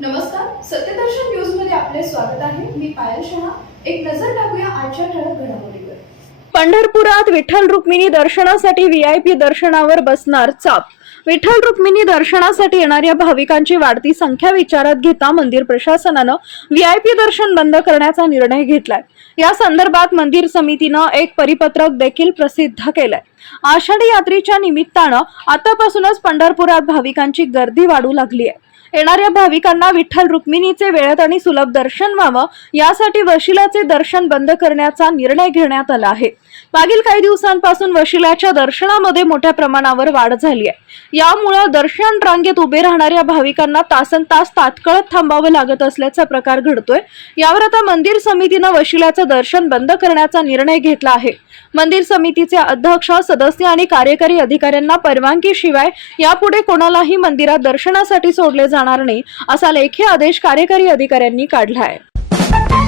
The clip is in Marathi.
नमस्कार सत्यदर्शन न्यूजमध्ये आपले स्वागत आहे. मी पायल शहा. एक नजर टाकूया आजच्या ठळक घडामोडीवर. पंढरपुरात विठ्ठल रुक्मिणी दर्शनासाठी व्हीआयपी दर्शनावर बसणार चाप. विठ्ठल रुक्मिणी दर्शनासाठी येणाऱ्या भाविकांची वाढती संख्या विचारात घेता मंदिर प्रशासनानं व्हीआयपी दर्शन बंद करण्याचा निर्णय घेतलाय. या संदर्भात मंदिर समितीनं एक परिपत्रक देखील प्रसिद्ध केलंय. आषाढी यात्रेच्या निमित्तानं आतापासूनच पंढरपुरात भाविकांची गर्दी वाढू लागली आहे येणाऱ्या भाविकांना विठ्ठल रुक्मिणीचे वेळेत आणि सुलभ दर्शन व्हावं यासाठी वशिलाचे दर्शन बंद करण्याचा निर्णय घेण्यात आला आहे. मागील काही दिवसांपासून वशिलाच्या दर्शनामध्ये मोठ्या प्रमाणावर वाढ झाली आहे. यामुळं दर्शन रांगेत उभे राहणाऱ्या भाविकांना तासन तास तात्काळ थांबावं लागत असल्याचा प्रकार घडतोय. यावर आता मंदिर समितीनं वशिलाचं दर्शन बंद करण्याचा निर्णय घेतला आहे. मंदिर समितीचे अध्यक्ष सदस्य आणि कार्यकारी अधिकाऱ्यांना परवानगी शिवाय यापुढे कोणालाही मंदिरात दर्शनासाठी सोडले जाणार नाही असा लेखी आदेश कार्यकारी अधिकाऱ्यांनी काढला आहे